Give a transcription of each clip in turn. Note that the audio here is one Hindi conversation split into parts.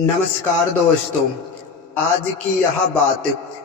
नमस्कार दोस्तों, आज की यह बात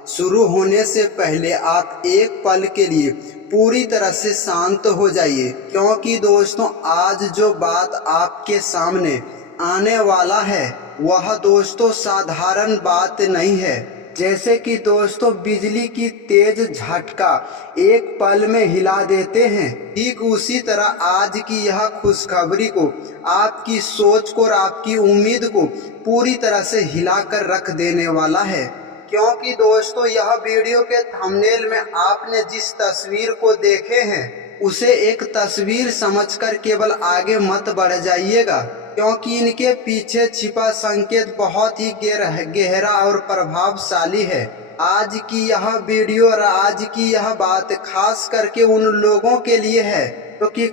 शुरू होने से पहले आप एक पल के लिए पूरी तरह से शांत हो जाइए, क्योंकि दोस्तों आज जो बात आपके सामने आने वाला है वह दोस्तों साधारण बात नहीं है। जैसे कि दोस्तों बिजली की तेज झटका एक पल में हिला देते हैं, ठीक उसी तरह आज की यह खुशखबरी को, आपकी सोच को और आपकी उम्मीद को पूरी तरह से हिलाकर रख देने वाला है। क्योंकि दोस्तों यह वीडियो के थंबनेल में आपने जिस तस्वीर को देखे हैं उसे एक तस्वीर समझकर केवल आगे मत बढ़ जाइएगा, क्योंकि इनके पीछे छिपा संकेत बहुत ही गहरा और प्रभावशाली है। आज की यह वीडियो और आज की यह बात खास करके उन लोगों के लिए है जो कि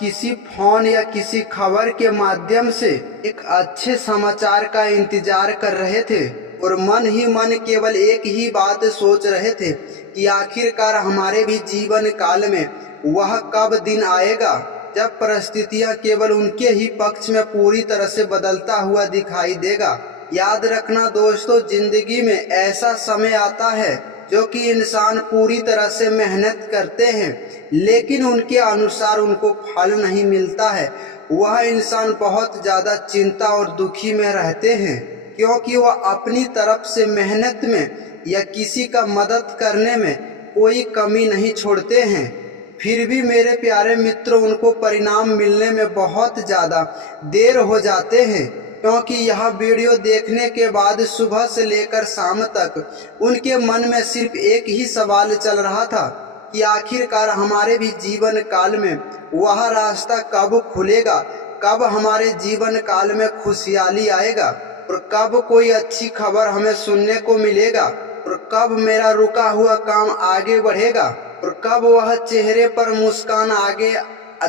किसी फोन या किसी खबर के माध्यम से एक अच्छे समाचार का इंतजार कर रहे थे और मन ही मन केवल एक ही बात सोच रहे थे कि आखिरकार हमारे भी जीवन काल में वह कब दिन आएगा जब परिस्थितियां केवल उनके ही पक्ष में पूरी तरह से बदलता हुआ दिखाई देगा। याद रखना दोस्तों, जिंदगी में ऐसा समय आता है जो कि इंसान पूरी तरह से मेहनत करते हैं लेकिन उनके अनुसार उनको फल नहीं मिलता है। वह इंसान बहुत ज्यादा चिंता और दुखी में रहते हैं, क्योंकि वह अपनी तरफ से मेहनत में या किसी का मदद करने में कोई कमी नहीं छोड़ते हैं। फिर भी मेरे प्यारे मित्रों, उनको परिणाम मिलने में बहुत ज़्यादा देर हो जाते हैं, क्योंकि यह वीडियो देखने के बाद सुबह से लेकर शाम तक उनके मन में सिर्फ एक ही सवाल चल रहा था कि आखिरकार हमारे भी जीवन काल में वह रास्ता कब खुलेगा, कब हमारे जीवन काल में खुशहाली आएगा और कब कोई अच्छी खबर हमें सुनने को मिलेगा और कब मेरा रुका हुआ काम आगे बढ़ेगा और कब वह चेहरे पर मुस्कान आगे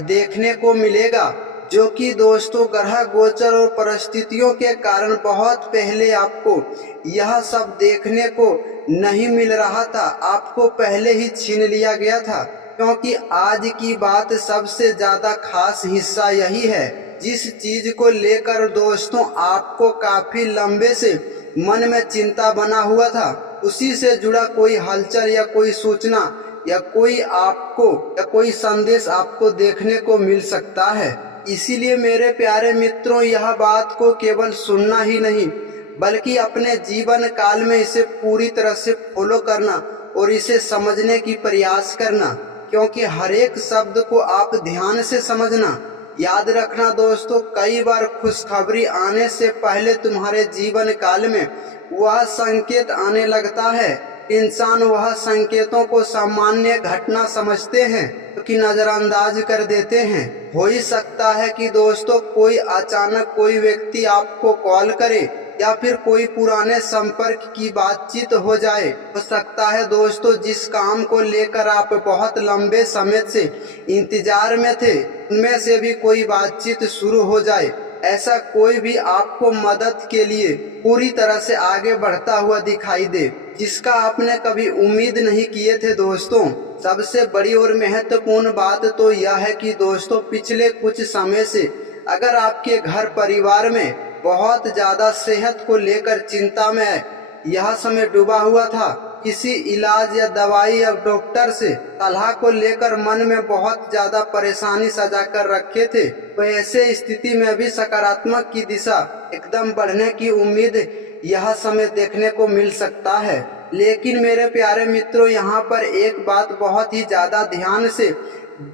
देखने को मिलेगा, जो कि दोस्तों ग्रह गोचर और परिस्थितियों के कारण बहुत पहले आपको यह सब देखने को नहीं मिल रहा था, आपको पहले ही छीन लिया गया था। क्योंकि आज की बात सबसे ज्यादा खास हिस्सा यही है, जिस चीज को लेकर दोस्तों आपको काफी लंबे से मन में चिंता बना हुआ था, उसी से जुड़ा कोई हलचल या कोई सूचना या कोई संदेश आपको देखने को मिल सकता है। इसीलिए मेरे प्यारे मित्रों, यह बात को केवल सुनना ही नहीं बल्कि अपने जीवन काल में इसे पूरी तरह से फॉलो करना और इसे समझने की प्रयास करना, क्योंकि हर एक शब्द को आप ध्यान से समझना। याद रखना दोस्तों, कई बार खुशखबरी आने से पहले तुम्हारे जीवन काल में वह संकेत आने लगता है। इंसान वह संकेतों को सामान्य घटना समझते हैं कि नजरअंदाज कर देते हैं। हो ही सकता है कि दोस्तों कोई अचानक कोई व्यक्ति आपको कॉल करे या फिर कोई पुराने संपर्क की बातचीत हो जाए। हो सकता है दोस्तों जिस काम को लेकर आप बहुत लंबे समय से इंतजार में थे उनमें से भी कोई बातचीत शुरू हो जाए। ऐसा कोई भी आपको मदद के लिए पूरी तरह से आगे बढ़ता हुआ दिखाई दे जिसका आपने कभी उम्मीद नहीं किए थे। दोस्तों सबसे बड़ी और महत्वपूर्ण बात तो यह है कि दोस्तों पिछले कुछ समय से अगर आपके घर परिवार में बहुत ज्यादा सेहत को लेकर चिंता में यह समय डूबा हुआ था, किसी इलाज या दवाई या डॉक्टर से सलाह को लेकर मन में बहुत ज्यादा परेशानी सजा कर रखे थे, तो ऐसे स्थिति में भी सकारात्मक की दिशा एकदम बढ़ने की उम्मीद यह समय देखने को मिल सकता है। लेकिन मेरे प्यारे मित्रों, यहाँ पर एक बात बहुत ही ज्यादा ध्यान से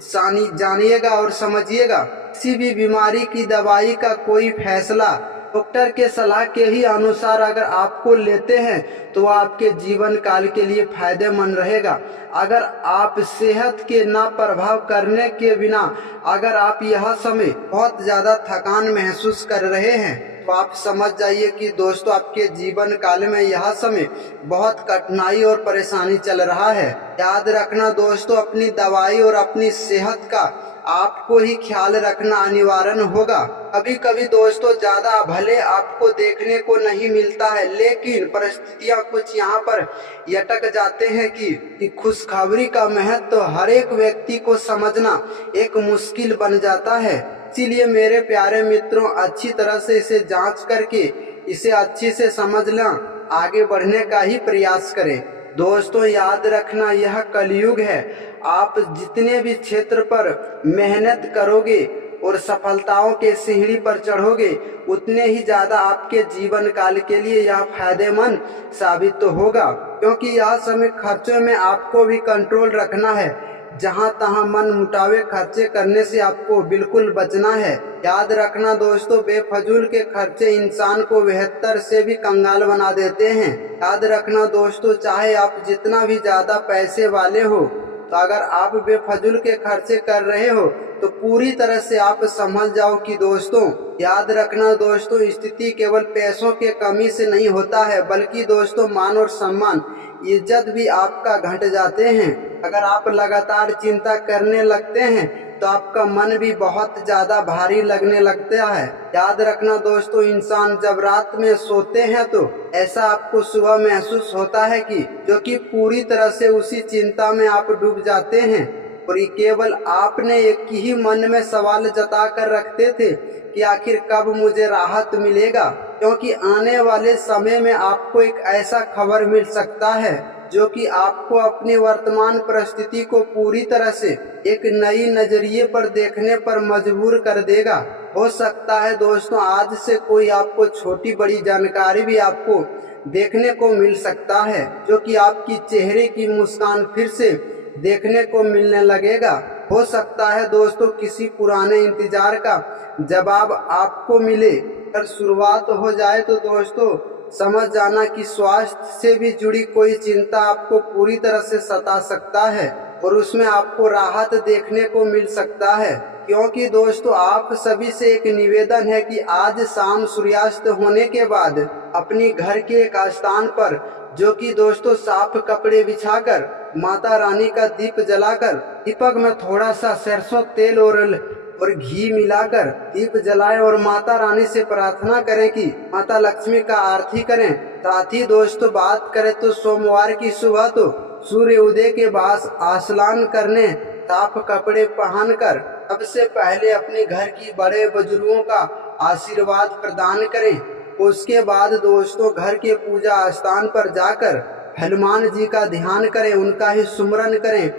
जानिएगा और समझिएगा, किसी भी बीमारी की दवाई का कोई फैसला डॉक्टर के सलाह के ही अनुसार अगर आपको लेते हैं तो आपके जीवन काल के लिए फायदेमंद रहेगा। अगर आप सेहत के ना प्रभाव करने के बिना अगर आप यह समय बहुत ज्यादा थकान महसूस कर रहे हैं तो आप समझ जाइए कि दोस्तों आपके जीवन काल में यह समय बहुत कठिनाई और परेशानी चल रहा है। याद रखना दोस्तों, अपनी दवाई और अपनी सेहत का आपको ही ख्याल रखना अनिवार्य होगा। कभी कभी दोस्तों ज्यादा भले आपको देखने को नहीं मिलता है, लेकिन परिस्थितियां कुछ यहाँ पर यटक जाते हैं कि खुशखबरी का महत्व हर एक व्यक्ति को समझना एक मुश्किल बन जाता है। इसीलिए मेरे प्यारे मित्रों, अच्छी तरह से इसे जांच करके इसे अच्छी से समझ लें, आगे बढ़ने का ही प्रयास करें। दोस्तों याद रखना, यह कलयुग है। आप जितने भी क्षेत्र पर मेहनत करोगे और सफलताओं के सीढ़ी पर चढ़ोगे, उतने ही ज़्यादा आपके जीवन काल के लिए यह फायदेमंद साबित तो होगा, क्योंकि यह समय खर्चों में आपको भी कंट्रोल रखना है। जहां तहां मन मुटावे खर्चे करने से आपको बिल्कुल बचना है। याद रखना दोस्तों, बेफजूल के खर्चे इंसान को बेहतर से भी कंगाल बना देते हैं। याद रखना दोस्तों, चाहे आप जितना भी ज्यादा पैसे वाले हो, तो अगर आप बेफजूल के खर्चे कर रहे हो तो पूरी तरह से आप समझ जाओ कि दोस्तों, याद रखना दोस्तों, स्थिति केवल पैसों के कमी से नहीं होता है, बल्कि दोस्तों मान और सम्मान, इज्जत भी आपका घट जाते हैं। अगर आप लगातार चिंता करने लगते हैं तो आपका मन भी बहुत ज्यादा भारी लगने लगता है। याद रखना दोस्तों, इंसान जब रात में सोते हैं तो ऐसा आपको सुबह महसूस होता है कि जो कि पूरी तरह से उसी चिंता में आप डूब जाते हैं। और ये केवल आपने एक ही मन में सवाल जता कर रखते थे कि आखिर कब मुझे राहत मिलेगा, क्योंकि आने वाले समय में आपको एक ऐसा खबर मिल सकता है जो कि आपको अपनी वर्तमान परिस्थिति को पूरी तरह से एक नई नजरिए पर देखने पर मजबूर कर देगा। हो सकता है दोस्तों, आज से कोई आपको छोटी बड़ी जानकारी भी आपको देखने को मिल सकता है, जो कि आपकी चेहरे की मुस्कान फिर से देखने को मिलने लगेगा। हो सकता है दोस्तों, किसी पुराने इंतजार का जवाब आपको मिले। अगर शुरुआत हो जाए तो दोस्तों समझ जाना कि स्वास्थ्य से भी जुड़ी कोई चिंता आपको पूरी तरह से सता सकता है और उसमें आपको राहत देखने को मिल सकता है। क्योंकि दोस्तों आप सभी से एक निवेदन है कि आज शाम सूर्यास्त होने के बाद अपनी घर के एक स्थान पर, जो कि दोस्तों साफ कपड़े बिछाकर माता रानी का दीप जलाकर, दीपक में थोड़ा सा सरसों तेल और घी मिलाकर दीप जलाएं और माता रानी से प्रार्थना करें कि माता लक्ष्मी का आरती करें। साथ ही दोस्तों बात करें तो सोमवार की सुबह तो सूर्य उदय के बाद स्नान करने, साफ कपड़े पहनकर सबसे पहले अपने घर की बड़े बुजुर्गों का आशीर्वाद प्रदान करें। उसके बाद दोस्तों घर के पूजा स्थान पर जाकर हनुमान जी का ध्यान करें, उनका ही सुमरन करें,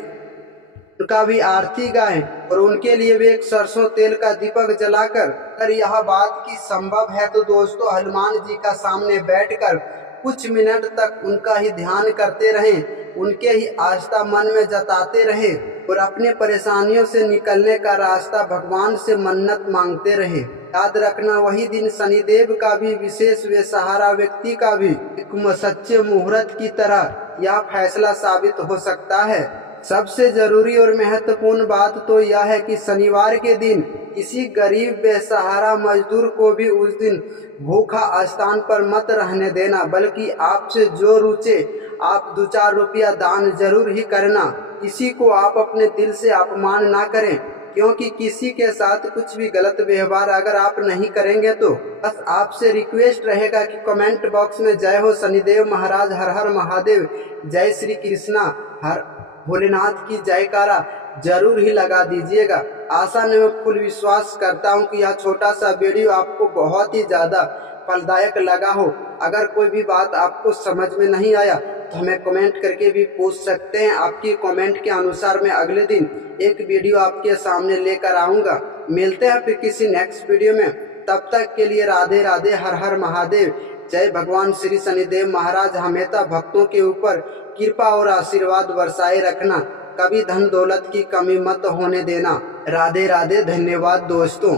उनका भी आरती गाएं और उनके लिए भी एक सरसों तेल का दीपक जलाकर, अगर यह बात की संभव है तो दोस्तों हनुमान जी का सामने बैठकर कुछ मिनट तक उनका ही ध्यान करते रहें, उनके ही आस्था मन में जताते रहें और अपने परेशानियों से निकलने का रास्ता भगवान से मन्नत मांगते रहें। याद रखना, वही दिन शनिदेव का भी विशेष बेसहारा व्यक्ति का भी एक सच्चे मुहूर्त की तरह यह फैसला साबित हो सकता है। सबसे जरूरी और महत्वपूर्ण बात तो यह है कि शनिवार के दिन किसी गरीब बेसहारा मजदूर को भी उस दिन भूखा स्थान पर मत रहने देना, बल्कि आपसे जो रुचे आप 2-4 रुपया दान जरूर ही करना। किसी को आप अपने दिल से अपमान ना करें, क्योंकि किसी के साथ कुछ भी गलत व्यवहार अगर आप नहीं करेंगे तो बस आपसे रिक्वेस्ट रहेगा कि कमेंट बॉक्स में जय हो शनिदेव महाराज, हर हर महादेव, जय श्री कृष्णा, हर भोलेनाथ की जयकारा जरूर ही लगा दीजिएगा। आशा में मैं फुल विश्वास करता हूं कि यह छोटा सा वीडियो आपको बहुत ही ज़्यादा फलदायक लगा हो। अगर कोई भी बात आपको समझ में नहीं आया तो हमें कमेंट करके भी पूछ सकते हैं। आपकी कमेंट के अनुसार मैं अगले दिन एक वीडियो आपके सामने लेकर आऊँगा। मिलते हैं फिर किसी नेक्स्ट वीडियो में, तब तक के लिए राधे राधे, हर हर महादेव। जय भगवान श्री शनिदेव महाराज हमेशा भक्तों के ऊपर कृपा और आशीर्वाद बरसाए रखना, कभी धन दौलत की कमी मत होने देना। राधे राधे, धन्यवाद दोस्तों।